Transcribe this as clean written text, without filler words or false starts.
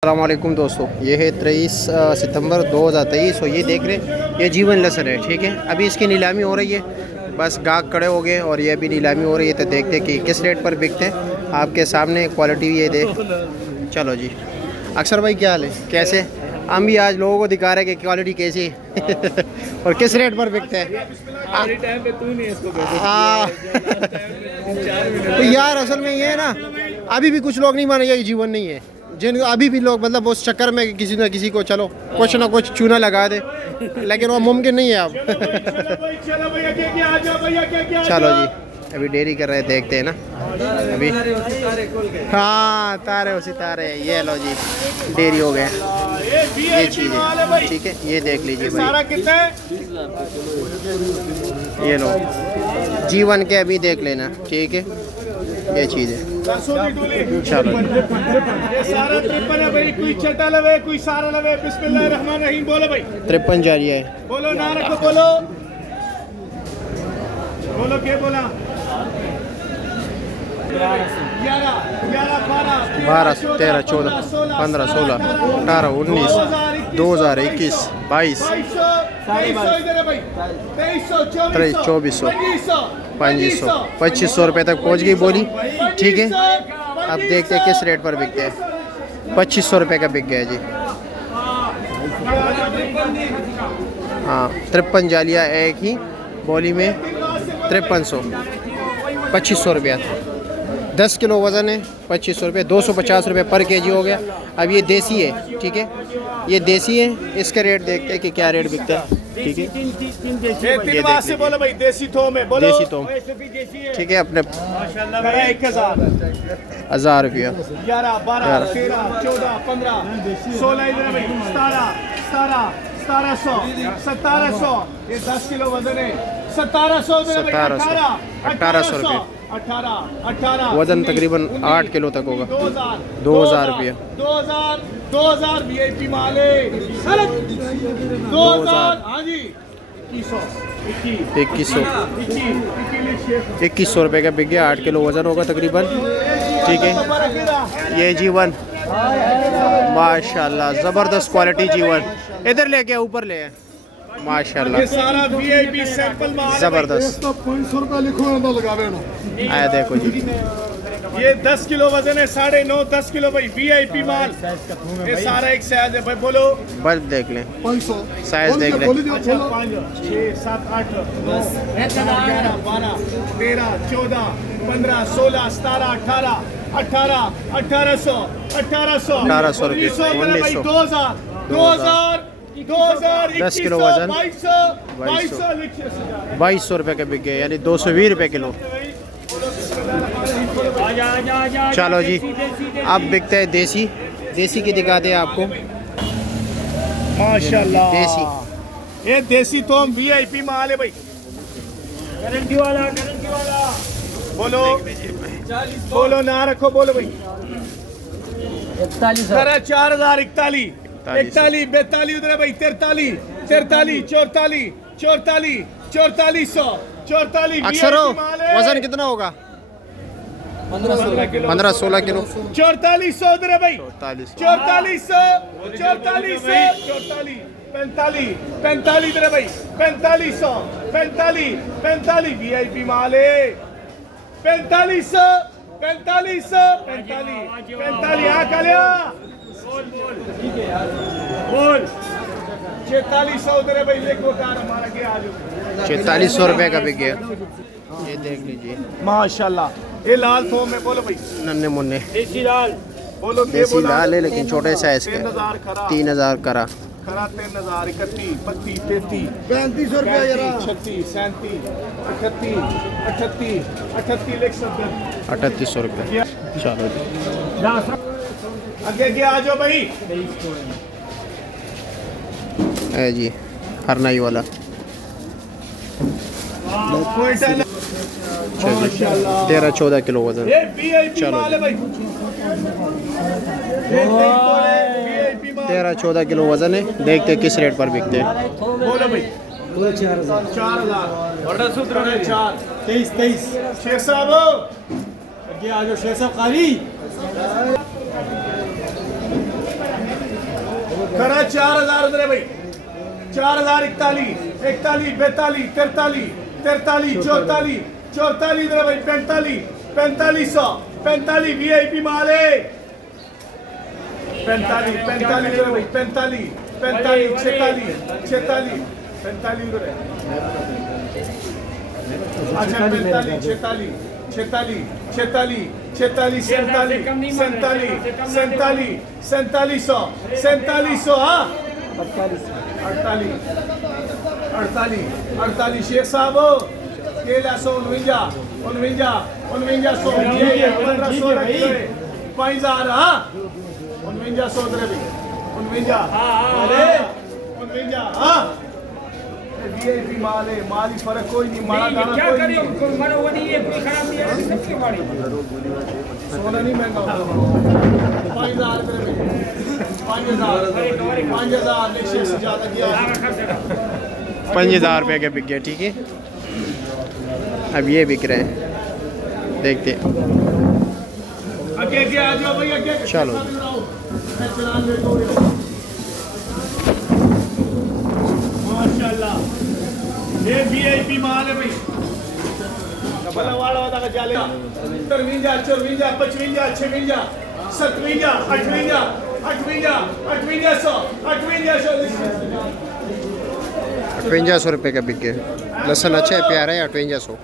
अस्सलामुअलैकुम दोस्तों, ये है 23 सितंबर 2023 और ये देख रहे हैं ये जीवन लहसुन है। ठीक है, अभी इसकी नीलामी हो रही है, बस गाहक खड़े हो गए और ये अभी नीलामी हो रही है। तो देखते हैं कि किस रेट पर बिकते हैं। आपके सामने क्वालिटी ये देख। चलो जी, अक्सर भाई क्या हाल है, कैसे? हम भी आज लोगों को दिखा रहे हैं कि क्वालिटी कैसी है और किस रेट पर बिकते हैं। तो यार असल में ये है ना, अभी भी कुछ लोग नहीं मानेंगे ये जीवन नहीं है, जिन अभी भी लोग मतलब उस चक्कर में किसी न किसी को चलो कुछ ना कुछ चूना लगा दे, लेकिन वो मुमकिन नहीं है अब। चलो जी, अभी डेयरी कर रहे हैं, देखते हैं ना अभी। हाँ, तारे उसी तारे, ये लो जी, डेयरी हो गए। ये चीज़ है, ठीक है, ये देख लीजिए भाई, ये लो जीवन के अभी देख लेना, ठीक है, ये चीज़ है। चलो कोई छठा लवे, कोई सारा लवे। बिस्मिल्लाहिर्रहमानिर्रहीम बोलो भाई, 53 जारिया है। बोलो ना रखो, बोलो बोलो क्या बोला। 11, 12, 13, 14, 15, 16, 18, 19, 2021, 22, 23, 2400, 2500, 2500 रुपये तक पहुंच गई बोली। ठीक है, अब देखते हैं किस रेट पर बिकते हैं। 2500 रुपये का बिक गया जी। हाँ, 53 जालिया एक ही बोली में 5300, 2500 रुपया। 10 किलो वज़न है, 2500 रुपये, 250 रुपये पर केजी हो गया। अब ये देसी है, ठीक है, ये देसी है, इसका रेट देखते हैं कि क्या रेट बिकता है। ठीक है, ये देख बोलो भाई, देसी थोम है, बोलो देसी थोम, ठीक है, अपने 1000 रुपया। 11, 12, 13, 14, 15, 16, 17, 1700, 1700। ये 10 किलो वजन है, 1700, 1800 रुपये। 18 वजन तकरीबन 8 किलो तक होगा। 2000 रुपया। 2000 वीआईपी माल है। 2000, हाँ जी, 2100, 2100 रुपये का बिक गया। 8 किलो वजन होगा तकरीबन, ठीक है। ये जीवन माशाल्लाह ज़बरदस्त क्वालिटी जीवन। इधर लेके ऊपर ले माशाल्लाह, सारा वीआईपी सैंपल माल ज़बरदस्त। 500 रुपया लिखो ना, लगावे ना। आया देखो जी, ये 10 किलो वजन है, 9.5, 10 किलो भाई, वीआईपी माल। ये सारा एक साइज है भाई, बोलो बल्ब देख लें, 500 साइज देख लें। 5, 6, 7, 8, 9, 10, 11, 12, 13, 14, 15, 16, 17, 18, 1800, 1800 रुपये, 1900, 2000, 10 किलो वजन 2200 रुपये का बिक गया, यानी 220 रुपये किलो। चलो जी, अब बिकते हैं देसी। देसी की दिखाते हैं आपको, माशाल्लाह देसी। ये देसी तो वीआईपी माल है भाई, गारंटी वाला। बोलो बोलो ना रखो, बोलो भाई। 41 4041, 41, 42 उधर है भाई, 43, 44, 44, 44, 4400, 44। अक्सर हो वजन कितना होगा? 15-16 किलो। 4400 उधर है भाई, 4400, 4400, 45, 45 इधर है भाई, 4500, 45 वीआईपी माल है। 4500, 45 यहाँ कालिया बोल। 4600 उधर है भाई, लेको कार हमारा के आज 4600 रुपये का बिक गया। ये देख लीजिए माशाल्लाह। ये लाल थोम में, बोलो भाई, नन्हे मुन्ने देसी लाल, बोलो देसी लाल है लेकिन छोटे साइज का। 3000 करा, खरा 3000, 31, 32, 33, 3500 रुपया, 36, 37, 38, 3800 रुपये। चलो जी, आगे आ जाओ भाई। है जी, हरनाई वाला। माशाल्लाह, 13-14 किलो वजन। ये वीआईपी चलो। माल है भाई, 13-14 किलो वजन है। देखते हैं किस रेट पर बिकते हैं। बोलो भाई, 4000 ऑर्डर सूत्र है, 4, 23, शेख साहब आगे आ जाओ, शेख साहब खाली। करा 4000 उधर है भाई 4000 41 41 42 43 43 44 44 इधर है भाई 45 4500 45 वीआईपी माल है 45 45 इधर है भाई 45 45 46 46 45 उधर है अच्छा 45 46 46 46 46 47 47 47 4700 हाँ 48 48 शेख साहब केला 100 49 100 5000 हाँ 4900 उधर भी 49 अरे 49 हाँ वीआईपी माल है माल ही फर्क कोई नहीं माल दाना क्या कोई करें नहीं उनको मनो वो नहीं है कोई खराब नहीं है सबकी गाड़ी सोना नहीं महंगा होता 5000 इधर भी 5000 नेक्स्ट से ज्यादा किया 5000 रुपये के बिक गए ठीक है। अब ये बिक रहे हैं देखते हैं। आगे आगे आ जाओ भैया आगे चलो। मैं चलान ले लो माशाल्लाह ये वीआईपी माल है भाई डबल वाला होता का जाले 53 54 55 56 57 58 58 5800 रुपये का बिक गया। लहसुन अच्छा है प्यारा है 5800।